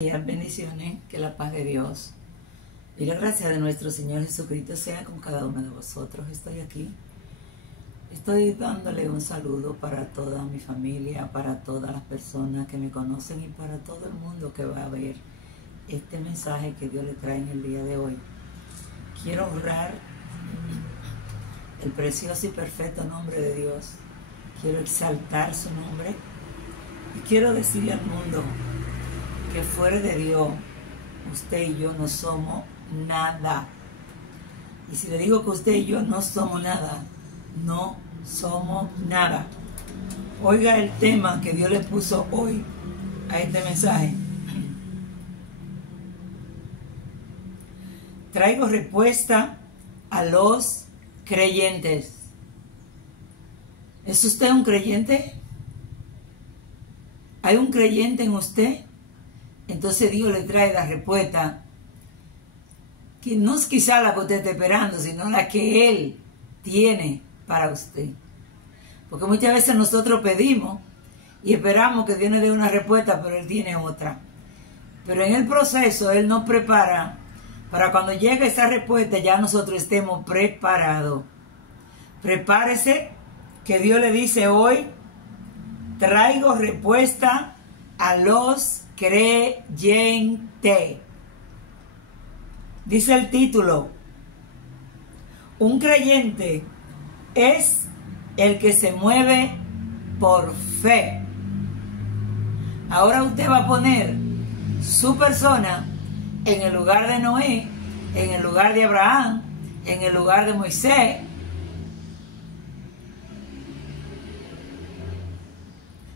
Bendiciones, que la paz de Dios y la gracia de nuestro Señor Jesucristo sea con cada uno de vosotros. Estoy aquí, estoy dándole un saludo para toda mi familia, para todas las personas que me conocen y para todo el mundo que va a ver este mensaje que Dios le trae en el día de hoy. Quiero honrar el precioso y perfecto nombre de Dios, quiero exaltar su nombre y quiero decirle al mundo que fuera de Dios, usted y yo no somos nada. Y si le digo que usted y yo no somos nada, no somos nada. Oiga el tema que Dios le puso hoy a este mensaje. Traigo respuesta a los creyentes. ¿Es usted un creyente? ¿Hay un creyente en usted? Entonces Dios le trae la respuesta, que no es quizá la que usted está esperando, sino la que Él tiene para usted. Porque muchas veces nosotros pedimos y esperamos que Dios nos dé una respuesta, pero Él tiene otra. Pero en el proceso Él nos prepara para cuando llegue esa respuesta ya nosotros estemos preparados. Prepárese, que Dios le dice hoy, traigo respuesta a los creyente. Dice el título: un creyente es el que se mueve por fe. Ahora usted va a poner su persona en el lugar de Noé, en el lugar de Abraham, en el lugar de Moisés,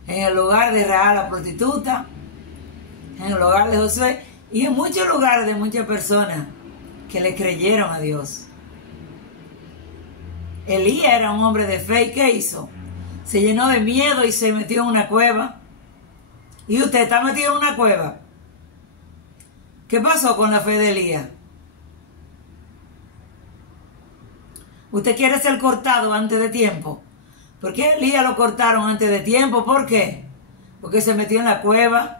en el lugar de Rahab la prostituta, en el lugar de Josué y en muchos lugares de muchas personas que le creyeron a Dios. Elías era un hombre de fe, y ¿qué hizo? Se llenó de miedo y se metió en una cueva. ¿Y usted está metido en una cueva? ¿Qué pasó con la fe de Elías? ¿Usted quiere ser cortado antes de tiempo? ¿Por qué Elías lo cortaron antes de tiempo? ¿Por qué? Porque se metió en la cueva.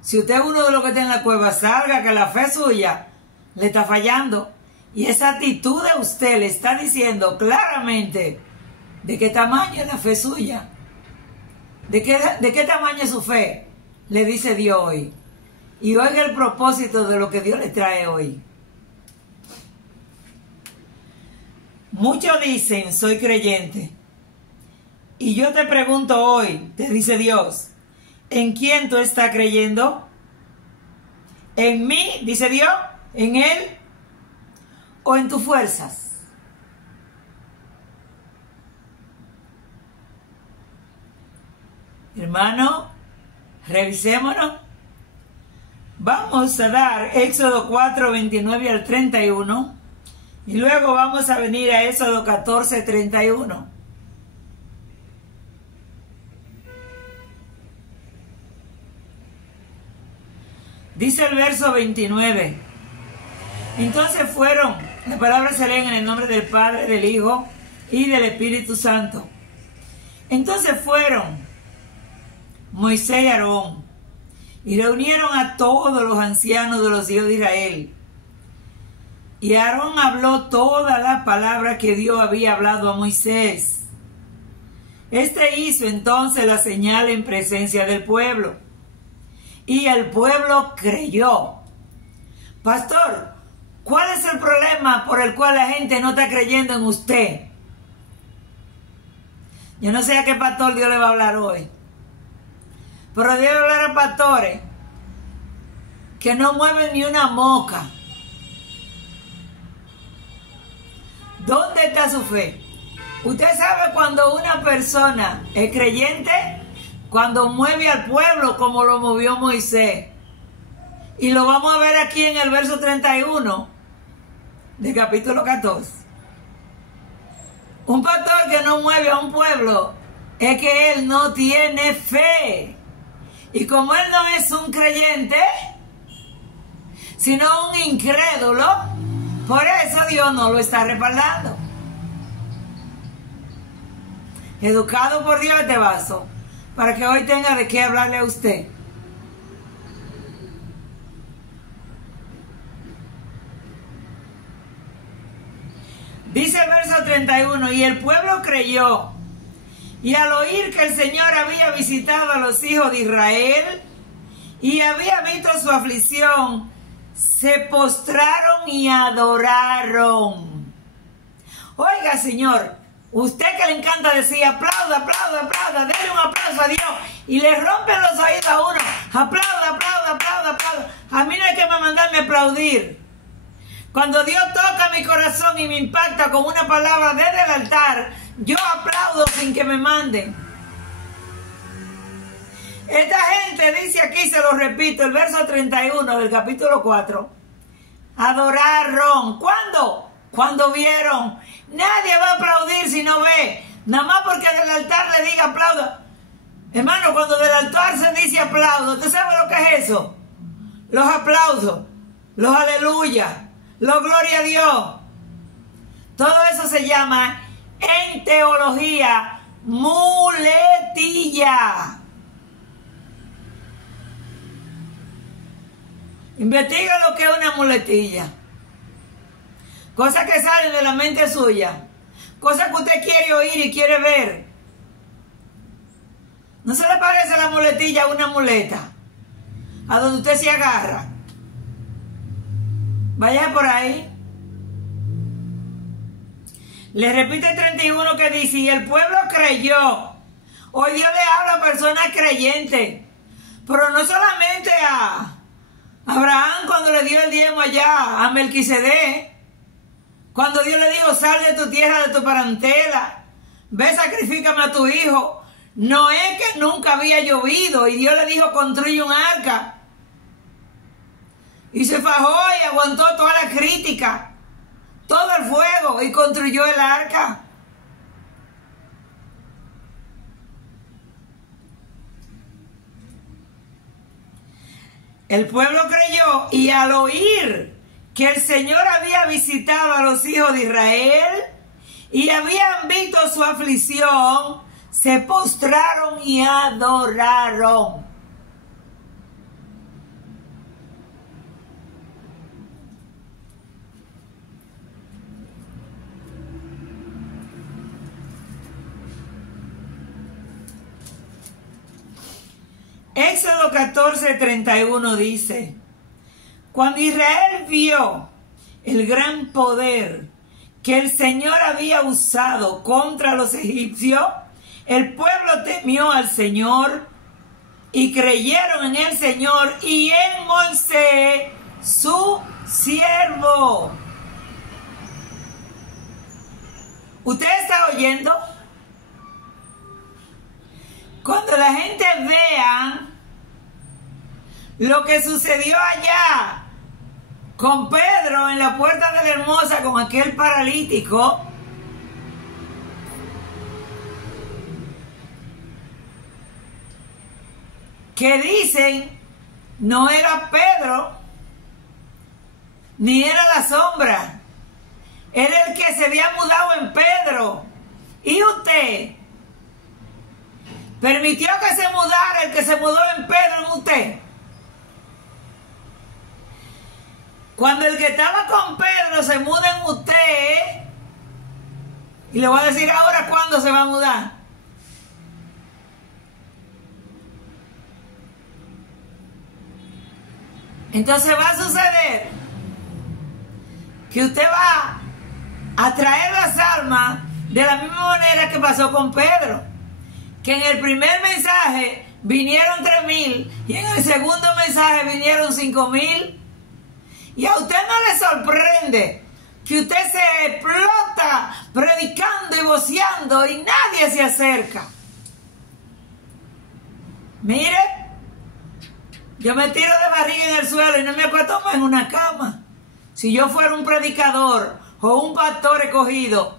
Si usted es uno de los que está en la cueva, salga, que la fe suya le está fallando. Y esa actitud de usted le está diciendo claramente de qué tamaño es la fe suya. De qué tamaño es su fe, le dice Dios hoy. Y oiga el propósito de lo que Dios le trae hoy. Muchos dicen, soy creyente. Y yo te pregunto hoy, te dice Dios, ¿en quién tú estás creyendo? ¿En mí, dice Dios? ¿En Él? ¿O en tus fuerzas? Hermano, revisémonos. Vamos a dar Éxodo 4, 29 al 31. Y luego vamos a venir a Éxodo 14, 31. Dice el verso 29. Entonces fueron, las palabras se leen en el nombre del Padre, del Hijo y del Espíritu Santo. Entonces fueron Moisés y Aarón y reunieron a todos los ancianos de los hijos de Israel. Y Aarón habló toda la palabra que Dios había hablado a Moisés. Este hizo entonces la señal en presencia del pueblo. Y el pueblo creyó. Pastor, ¿cuál es el problema por el cual la gente no está creyendo en usted? Yo no sé a qué pastor Dios le va a hablar hoy. Pero Dios va a hablar a pastores que no mueven ni una moca. ¿Dónde está su fe? Usted sabe cuando una persona es creyente, cuando mueve al pueblo como lo movió Moisés. Y lo vamos a ver aquí en el verso 31 del capítulo 14. Un pastor que no mueve a un pueblo es que él no tiene fe. Y como él no es un creyente, sino un incrédulo, por eso Dios no lo está respaldando. Educado por Dios este vaso, para que hoy tenga de qué hablarle a usted. Dice el verso 31, y el pueblo creyó, y al oír que el Señor había visitado a los hijos de Israel y había visto su aflicción, se postraron y adoraron. Oiga, Señor, usted que le encanta decir aplauda, aplauda, aplauda, denle un aplauso a Dios y le rompen los oídos a uno. Aplauda, aplauda, aplauda, aplauda. A mí no hay que mandarme a aplaudir. Cuando Dios toca mi corazón y me impacta con una palabra desde el altar, yo aplaudo sin que me manden. Esta gente dice aquí, se lo repito, el verso 31 del capítulo 4. Adoraron. ¿Cuándo? Cuando vieron. Nadie va a aplaudir si no ve. Nada más porque del altar le diga aplauda. Hermano, cuando del altar se dice aplaudo, ¿usted sabe lo que es eso? Los aplausos, los aleluya, los gloria a Dios. Todo eso se llama en teología muletilla. Investiga lo que es una muletilla. Cosas que salen de la mente suya. Cosas que usted quiere oír y quiere ver. ¿No se le parece la muletilla a una muleta? A donde usted se agarra. Vaya por ahí. Le repite el 31 que dice, y el pueblo creyó. Hoy Dios le habla a personas creyentes. Pero no solamente a Abraham cuando le dio el diezmo allá, a Melquisedec. Cuando Dios le dijo, sal de tu tierra, de tu parentela, ve, sacrifícame a tu hijo. No es que nunca había llovido y Dios le dijo, construye un arca. Y se fajó y aguantó toda la crítica, todo el fuego y construyó el arca. El pueblo creyó y al oír que el Señor había visitado a los hijos de Israel y habían visto su aflicción, se postraron y adoraron. Éxodo 14:31 dice, cuando Israel vio el gran poder que el Señor había usado contra los egipcios, el pueblo temió al Señor y creyeron en el Señor y en Moisés, su siervo. ¿Usted está oyendo? Cuando la gente vea lo que sucedió allá con Pedro en la puerta de la Hermosa con aquel paralítico, que dicen no era Pedro ni era la sombra, era el que se había mudado en Pedro. Y usted permitió que se mudara el que se mudó en Pedro en usted. Cuando el que estaba con Pedro se muda en usted, y le voy a decir ahora cuándo se va a mudar. Entonces va a suceder que usted va a traer las almas de la misma manera que pasó con Pedro. Que en el primer mensaje vinieron 3,000 y en el segundo mensaje vinieron 5,000. Y a usted no le sorprende que usted se explota predicando y voceando y nadie se acerca. Mire, yo me tiro de barriga en el suelo y no me acuesto más en una cama. Si yo fuera un predicador o un pastor escogido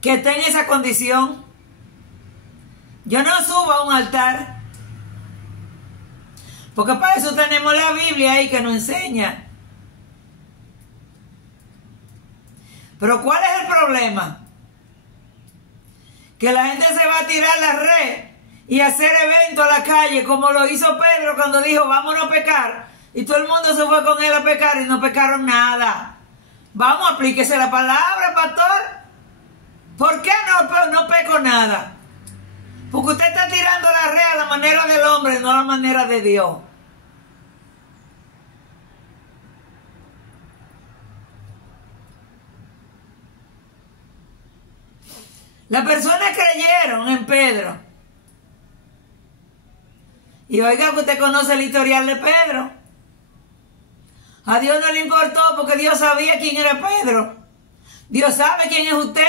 que esté en esa condición, yo no subo a un altar. Porque para eso tenemos la Biblia ahí que nos enseña. Pero ¿cuál es el problema? Que la gente se va a tirar la red y hacer eventos a la calle como lo hizo Pedro cuando dijo vámonos a pecar. Y todo el mundo se fue con él a pecar y no pecaron nada. Vamos, aplíquese la palabra, pastor. ¿Por qué no peco nada? Porque usted está tirando la red a la manera del hombre, no a la manera de Dios. Las personas creyeron en Pedro. Y oiga que usted conoce el historial de Pedro. A Dios no le importó porque Dios sabía quién era Pedro. Dios sabe quién es usted.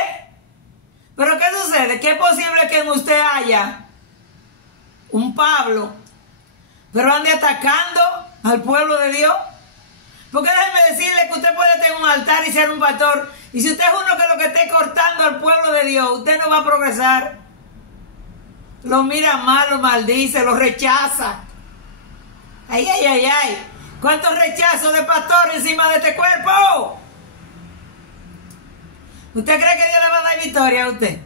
Pero ¿qué sucede? Que es posible que en usted haya un Pablo, pero ande atacando al pueblo de Dios. Porque déjeme decirle que usted puede tener un altar y ser un pastor, y si usted es uno que lo que esté cortando al pueblo de Dios, usted no va a progresar. Lo mira mal, lo maldice, lo rechaza. Ay, ay, ay, ay. ¿Cuántos rechazos de pastor encima de este cuerpo? ¿Usted cree que Dios le va a dar victoria a usted?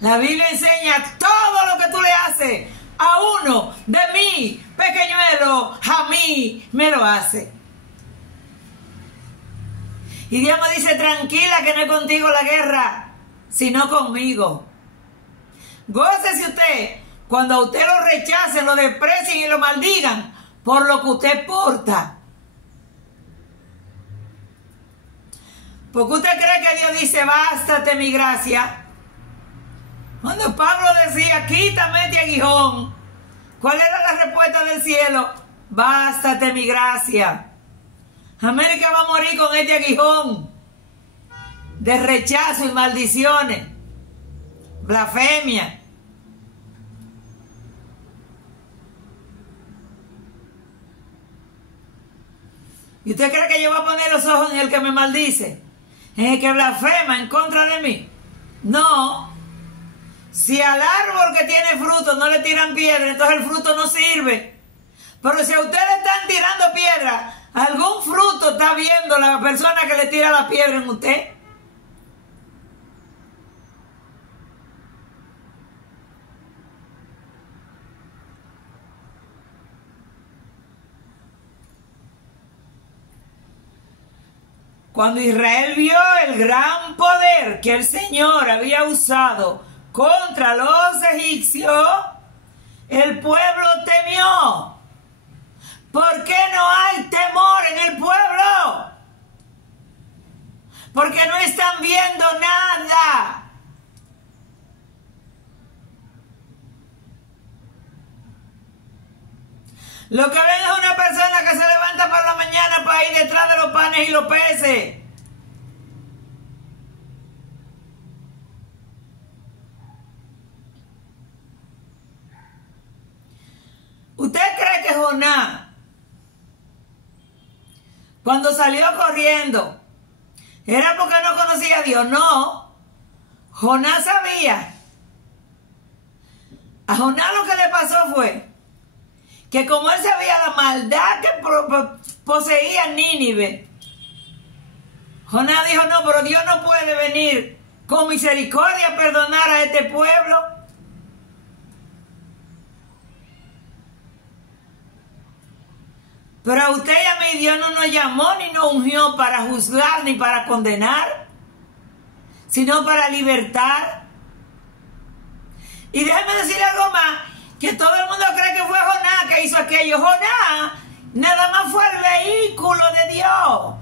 La Biblia enseña todo lo que tú le haces a uno de mí, pequeñuelo, a mí me lo hace. Y Dios me dice, tranquila que no es contigo la guerra, sino conmigo. Gócese usted cuando a usted lo rechacen, lo desprecien y lo maldigan por lo que usted porta. Porque usted cree que Dios dice, bástate mi gracia. Cuando Pablo decía, quítame este aguijón, ¿cuál era la respuesta del cielo? Bástate mi gracia. América va a morir con este aguijón de rechazo y maldiciones, blasfemia. ¿Y usted cree que yo voy a poner los ojos en el que me maldice? ¿En el que blasfema en contra de mí? No. Si al árbol que tiene fruto no le tiran piedra, entonces el fruto no sirve. Pero si a usted le están tirando piedra, algún fruto está viendo la persona que le tira la piedra en usted. Cuando Israel vio el gran poder que el Señor había usado contra los egipcios, el pueblo temió. ¿Por qué no hay temor en el pueblo? Porque no están viendo nada. Lo que ven es una persona que se levanta por la mañana para ir detrás de los panes y los peces. ¿Usted cree que Jonás, cuando salió corriendo, era porque no conocía a Dios? No. Jonás sabía. A Jonás lo que le pasó fue que como él sabía la maldad que poseía Nínive, Jonás dijo, no, pero Dios no puede venir con misericordia a perdonar a este pueblo. Pero a usted y a mí Dios no nos llamó ni nos ungió para juzgar ni para condenar, sino para libertar. Y déjeme decirle algo más, que todo el mundo cree que fue Jonás que hizo aquello. Jonás nada más fue el vehículo de Dios.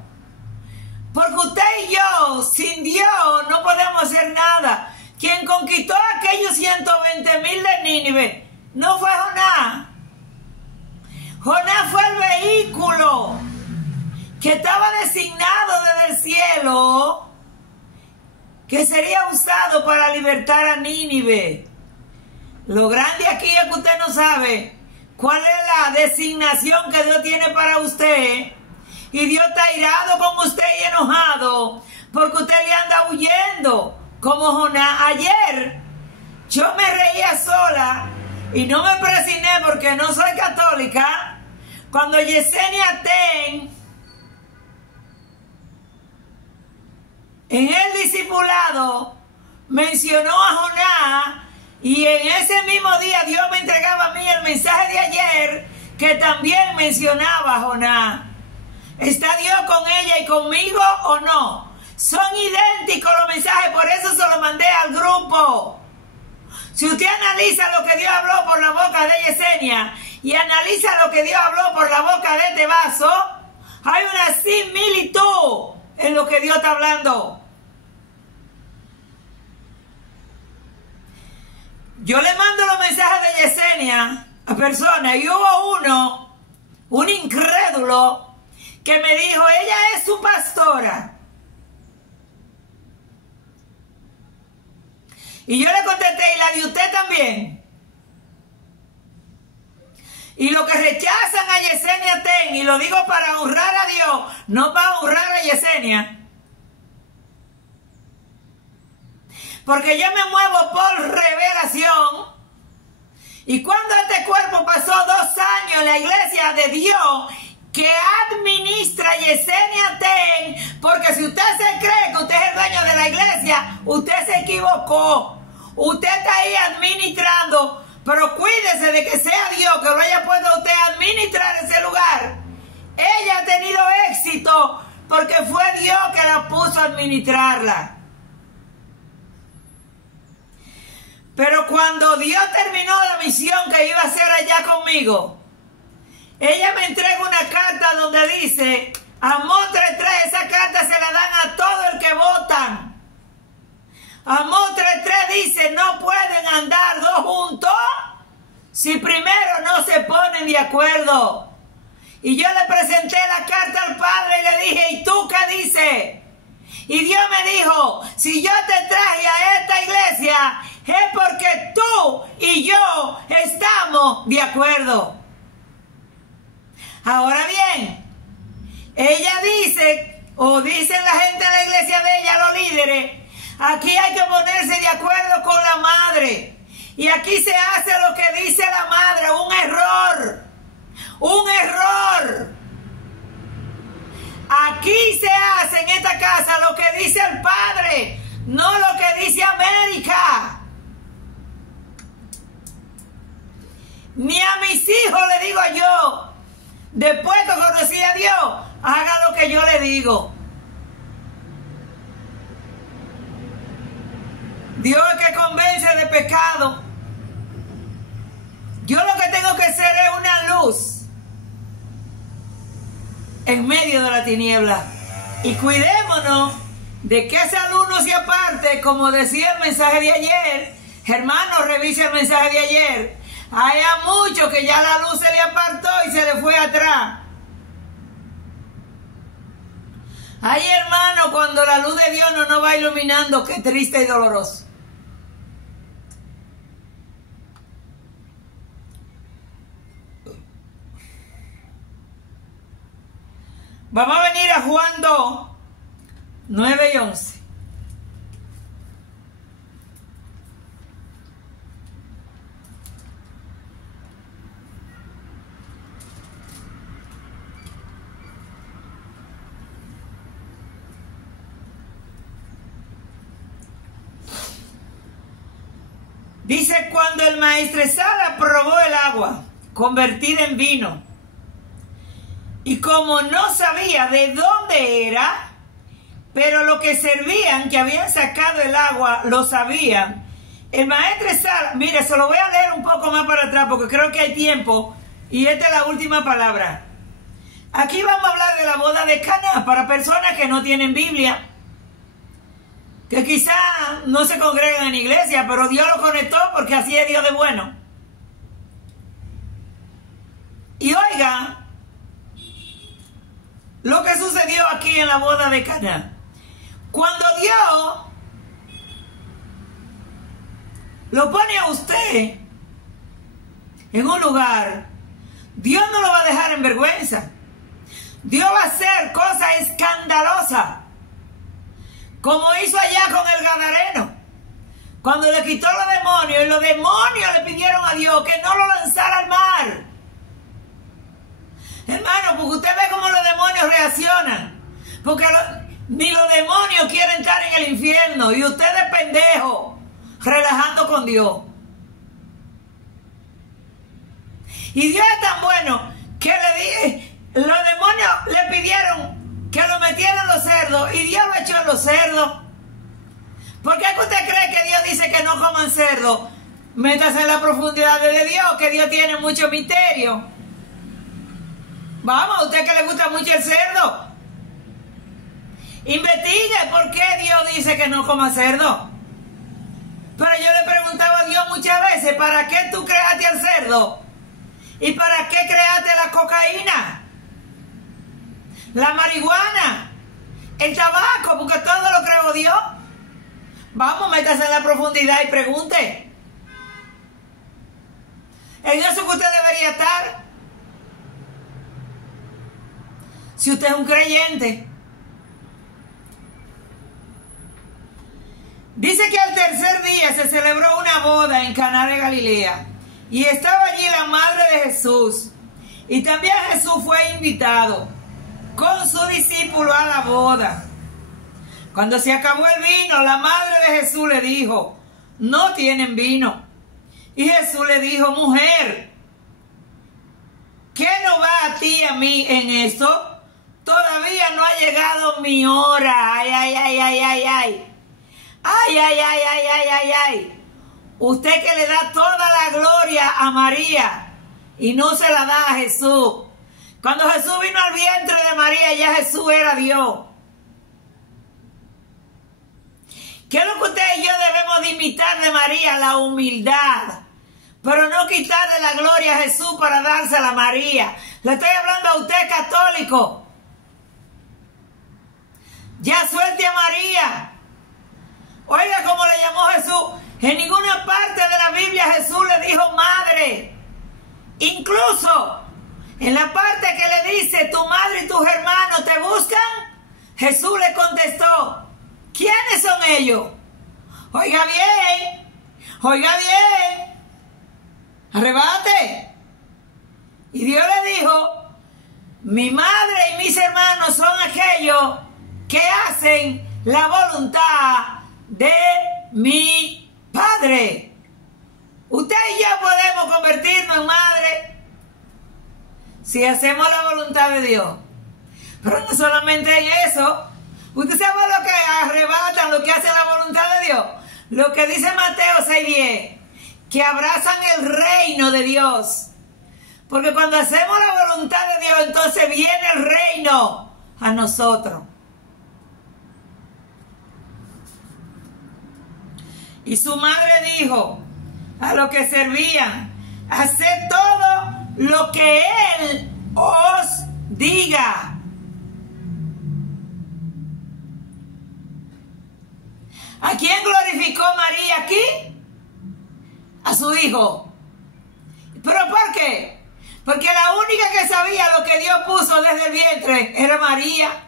Porque usted y yo, sin Dios, no podemos hacer nada. Quien conquistó aquellos 120,000 de Nínive no fue Jonás. Jonás fue el vehículo que estaba designado desde el cielo, que sería usado para libertar a Nínive. Lo grande aquí es que usted no sabe cuál es la designación que Dios tiene para usted. Y Dios está irado con usted y enojado porque usted le anda huyendo como Jonás. Ayer yo me reía sola y no me presioné porque no soy católica. Cuando Yesenia Ten, en el discipulado, mencionó a Jonás, y en ese mismo día Dios me entregaba a mí el mensaje de ayer que también mencionaba a Jonás. ¿Está Dios con ella y conmigo o no? Son idénticos los mensajes, por eso se los mandé al grupo. Si usted analiza lo que Dios habló por la boca de Yesenia y analiza lo que Dios habló por la boca de este vaso, hay una similitud en lo que Dios está hablando. Yo le mando los mensajes de Yesenia a personas y hubo uno, un incrédulo, que me dijo, ella es su pastora. Y yo le contesté, ¿y la de usted también? Y lo que rechazan a Yesenia Ten, y lo digo para honrar a Dios, no para honrar a Yesenia, porque yo me muevo por revelación. Y cuando este cuerpo pasó 2 años en la iglesia de Dios que administra Yesenia Ten, porque si usted se cree que usted es el dueño de la iglesia, usted se equivocó. Usted está ahí administrando, pero cuídese de que sea Dios que lo haya puesto a usted a administrar ese lugar. Ella ha tenido éxito porque fue Dios que la puso a administrarla. Pero cuando Dios terminó la misión que iba a hacer allá conmigo, ella me entrega una carta donde dice, Amós 3:3, esa carta se la dan a todo el que votan. Amós 3:3 dice, no pueden andar 2 juntos si primero no se ponen de acuerdo. Y yo le presenté la carta al Padre y le dije, ¿y tú qué dices? Y Dios me dijo, si yo te traje a esta iglesia, es porque tú y yo estamos de acuerdo. Ahora bien, ella dice, o dicen la gente de la iglesia de ella, los líderes, aquí hay que ponerse de acuerdo con la madre. Y aquí se hace lo que dice la madre, un error. Un error. Aquí se hace en esta casa lo que dice el Padre, no lo que dice América. Ni a mis hijos le digo yo, después que conocí a Dios, haga lo que yo le digo. Dios es que convence de pecado. Yo lo que tengo que ser es una luz en medio de la tiniebla. Y cuidémonos de que esa luz no se aparte, como decía el mensaje de ayer. Hermano, revise el mensaje de ayer. Hay a muchos que ya la luz se le apartó y se le fue atrás. Ay, hermano, cuando la luz de Dios no nos va iluminando, qué triste y doloroso. Vamos a venir a Juan 2, 9 y 11. Dice, cuando el maestresala probó el agua convertida en vino, y como no sabía de dónde era, pero lo que servían, que habían sacado el agua, lo sabían, el maestresala, mire, se lo voy a leer un poco más para atrás porque creo que hay tiempo, y esta es la última palabra. Aquí vamos a hablar de la boda de Caná para personas que no tienen Biblia, que quizá no se congregan en iglesia, pero Dios lo conectó porque así es Dios de bueno. Y oiga lo que sucedió aquí en la boda de Caná. Cuando Dios lo pone a usted en un lugar, Dios no lo va a dejar en vergüenza. Dios va a hacer cosas escandalosas, como hizo allá con el Gadareno, cuando le quitó los demonios, y los demonios le pidieron a Dios que no lo lanzara al mar. Hermano, porque usted ve cómo los demonios reaccionan, porque ni los demonios quieren estar en el infierno, y usted es pendejo, relajando con Dios. Y Dios es tan bueno que los demonios le pidieron que lo metieran los cerdos cerdo y Dios lo echó a los cerdos. ¿Por qué que usted cree que Dios dice que no coman cerdo? Métase en la profundidad de Dios, que Dios tiene mucho misterio. Vamos, a usted que le gusta mucho el cerdo, investigue por qué Dios dice que no coma cerdo. Pero yo le preguntaba a Dios muchas veces, ¿para qué tú creaste el cerdo? ¿Y para qué creaste la cocaína? La marihuana, el tabaco, porque todo lo creó Dios. Vamos, métase en la profundidad y pregunte. ¿En eso que usted debería estar? Si usted es un creyente. Dice que al tercer día se celebró una boda en Caná de Galilea y estaba allí la madre de Jesús, y también Jesús fue invitado con su discípulo a la boda. Cuando se acabó el vino, la madre de Jesús le dijo: no tienen vino. Y Jesús le dijo: mujer, ¿qué nos va a ti y a mí en esto? Todavía no ha llegado mi hora. Ay, ay, ay, ay, ay, ay. Ay, ay, ay, ay, ay, ay, ay. Usted que le da toda la gloria a María y no se la da a Jesús. Cuando Jesús vino al vientre de María, ya Jesús era Dios. ¿Qué es lo que usted y yo debemos de imitar de María? La humildad. Pero no quitarle la gloria a Jesús para dársela a María. Le estoy hablando a usted, católico. Ya suelte a María. Oiga cómo le llamó Jesús. En ninguna parte de la Biblia Jesús le dijo madre. Incluso en la parte que le dice: tu madre y tus hermanos te buscan, Jesús le contestó: ¿quiénes son ellos? Oiga bien, oiga bien. Arrebate. Y Dios le dijo: mi madre y mis hermanos son aquellos que hacen la voluntad de mi Padre. Usted y yo podemos convertirnos en madre si hacemos la voluntad de Dios. Pero no solamente en eso. ¿Usted sabe lo que arrebatan, lo que hacen la voluntad de Dios? Lo que dice Mateo 6:10, que abrazan el reino de Dios. Porque cuando hacemos la voluntad de Dios, entonces viene el reino a nosotros. Y su madre dijo a los que servían: haced todo lo que Él os diga. ¿A quién glorificó María aquí? A su hijo. ¿Pero por qué? Porque la única que sabía lo que Dios puso desde el vientre era María.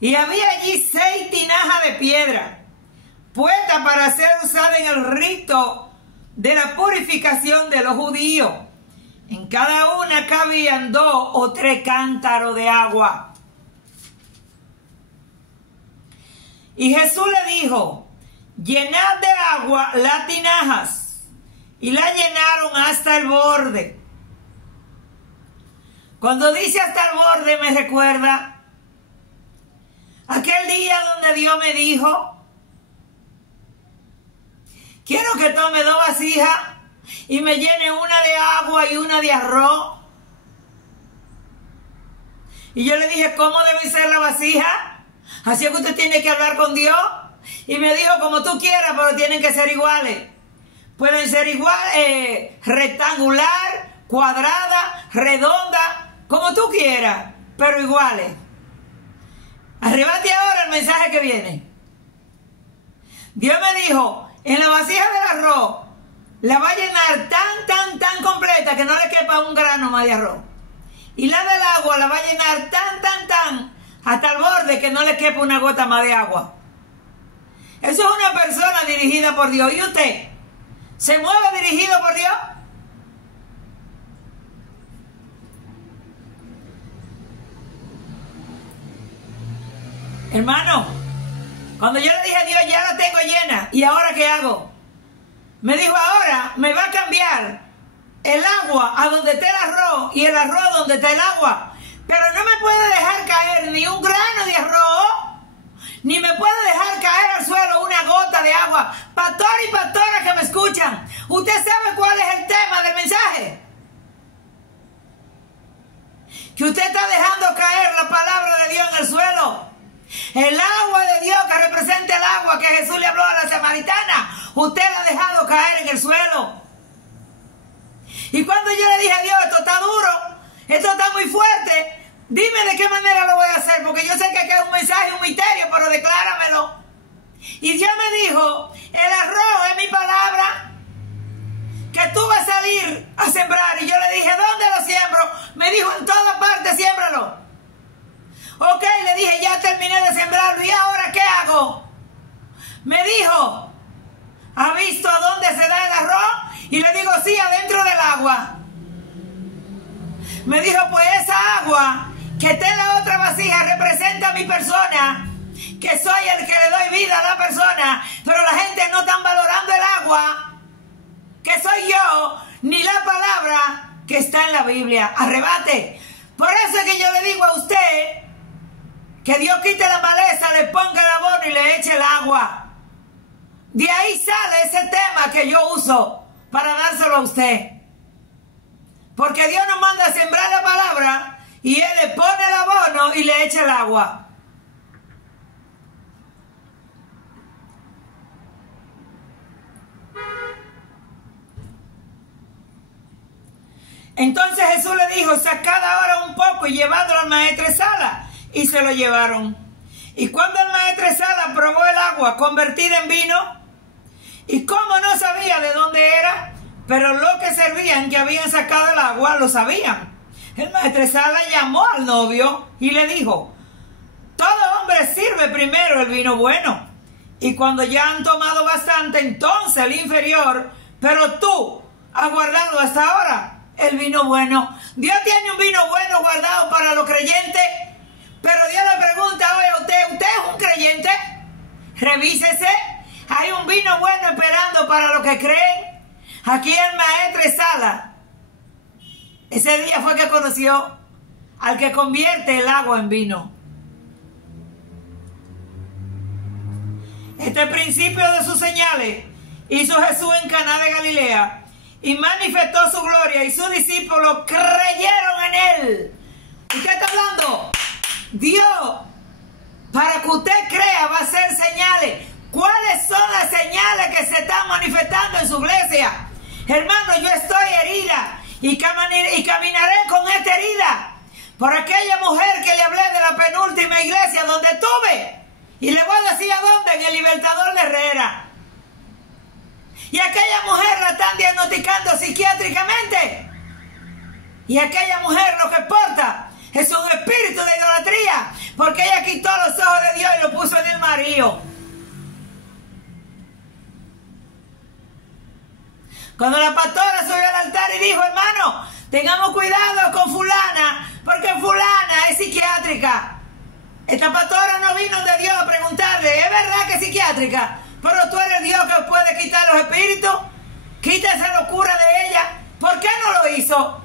Y había allí 6 tinajas de piedra, puestas para ser usada en el rito de la purificación de los judíos. En cada una cabían 2 o 3 cántaros de agua. Y Jesús le dijo: llenad de agua las tinajas. Y la llenaron hasta el borde. Cuando dice hasta el borde, me recuerda aquel día donde Dios me dijo: quiero que tome 2 vasijas y me llene una de agua y una de arroz. Y yo le dije: ¿cómo debe ser la vasija? Así es que usted tiene que hablar con Dios. Y me dijo: como tú quieras, pero tienen que ser iguales. Pueden ser iguales, rectangular, cuadrada, redonda, como tú quieras, pero iguales. Arrebate ahora el mensaje que viene. Dios me dijo: en la vasija del arroz la va a llenar tan completa que no le quepa un grano más de arroz. Y la del agua la va a llenar tan hasta el borde que no le quepa una gota más de agua. Eso es una persona dirigida por Dios. ¿Y usted se mueve dirigido por Dios? Hermano, Cuando yo le dije a Dios, ya la tengo llena, ¿y ahora qué hago? Me dijo, ahora me va a cambiar el agua a donde está el arroz y el arroz donde está el agua. Pero no me puede dejar caer ni un grano de arroz, ni me puede dejar caer al suelo una gota de agua. Pastor y pastora que me escuchan, ¿usted sabe cuál es el tema del mensaje? Que usted está dejando caer la palabra de Dios en el suelo. El agua de Dios que representa el agua que Jesús le habló a la samaritana, usted la ha dejado caer en el suelo. Y cuando yo le dije a Dios, esto está duro, esto está muy fuerte, dime de qué manera lo voy a hacer, porque yo sé que aquí es un mensaje, un misterio, pero decláramelo. Y Dios me dijo, el arroz es mi palabra, que tú vas a salir a sembrar. Y yo le dije, ¿dónde lo siembro? Me dijo, en todas partes, siémbralo. Ok, le dije, ya terminé de sembrarlo, ¿y ahora qué hago? Me dijo, ¿ha visto a dónde se da el arroz? Y le digo, sí, adentro del agua. Me dijo, pues esa agua que está en la otra vasija representa a mi persona, que soy el que le doy vida a la persona, pero la gente no está valorando el agua, que soy yo, ni la palabra que está en la Biblia. Arrebate. Por eso es que yo le digo a usted, que Dios quite la maleza, le ponga el abono y le eche el agua. De ahí sale ese tema que yo uso para dárselo a usted. Porque Dios nos manda a sembrar la palabra y Él le pone el abono y le echa el agua. Entonces Jesús le dijo, sacad ahora un poco y llevadlo al maestresala. Y se lo llevaron. Y cuando el maestresala probó el agua convertida en vino, y como no sabía de dónde era, pero lo que servían que habían sacado el agua lo sabían. El maestresala llamó al novio y le dijo, todo hombre sirve primero el vino bueno, y cuando ya han tomado bastante, entonces el inferior, pero tú has guardado hasta ahora el vino bueno. Dios tiene un vino bueno guardado para los creyentes. Pero Dios le pregunta hoy a usted, ¿usted es un creyente? Revísese. Hay un vino bueno esperando para los que creen. Aquí el maestresala, ese día fue que conoció al que convierte el agua en vino. Este principio de sus señales hizo Jesús en Caná de Galilea y manifestó su gloria, y sus discípulos creyeron en él. ¿Usted está hablando? Dios, para que usted crea, va a hacer señales. ¿Cuáles son las señales que se están manifestando en su iglesia? Hermano, yo estoy herida y caminaré con esta herida por aquella mujer que le hablé de la penúltima iglesia donde estuve. Y le voy a decir a dónde, en el Libertador de Herrera. Y aquella mujer la están diagnosticando psiquiátricamente. Y aquella mujer lo que porta es un espíritu de idolatría, porque ella quitó los ojos de Dios y lo puso en el marido. Cuando la pastora subió al altar y dijo, hermano, tengamos cuidado con fulana, porque fulana es psiquiátrica. Esta pastora no vino de Dios a preguntarle, ¿es verdad que es psiquiátrica? Pero tú eres Dios que puede quitar los espíritus. Quita esa locura de ella. ¿Por qué no lo hizo?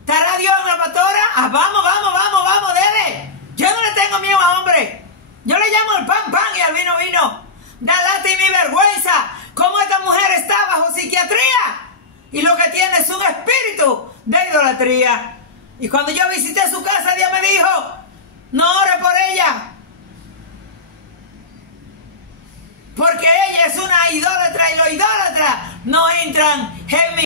¿Estará Dios en la pastora? Ah, vamos, dele. Yo no le tengo miedo a hombre. Yo le llamo al pan y al vino. Da lástima y vergüenza cómo esta mujer está bajo psiquiatría y lo que tiene es un espíritu de idolatría. Y cuando yo visité su casa, Dios me dijo, no ore por ella, porque ella es una idólatra y los idólatras no entran en mi